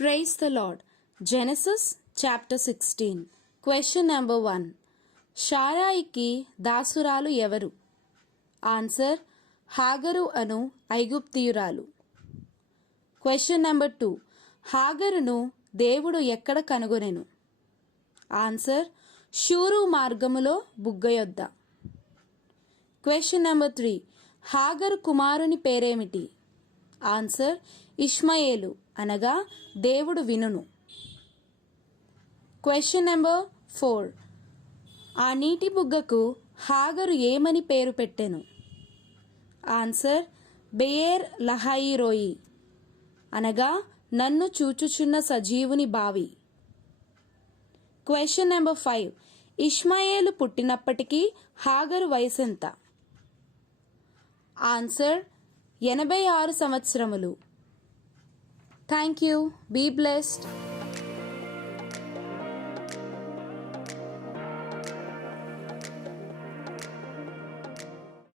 Praise the Lord. Genesis chapter 16. Question number 1. షారాయికి దాసురాలు ఎవరు? ఆన్సర్ హాగరు అను ఐగుప్తియురాలు. Question number 2. హాగరును దేవుడు ఎక్కడ కనుగొనెను? ఆన్సర్ షూరు మార్గములో బుగ్గయొద్ద. Question number 3. హాగరు కుమారుని పేరేమిటి? ఆన్సర్ ఇష్మాయేలు అనగా దేవుడు వినును. Question number 4. ఆ నీటి బుగ్గకు హాగరు ఏమని పేరు పెట్టెను? ఆన్సర్ బెయేర్ లహాయి రోయి అనగా నన్ను చూచుచున్న సజీవుని బావి. Question number 5. ఇష్మాయేలు పుట్టినప్పటికీ హాగరు వయసెంత? ఆన్సర్ 86 సంవత్సరములు. Thank you. Be blessed.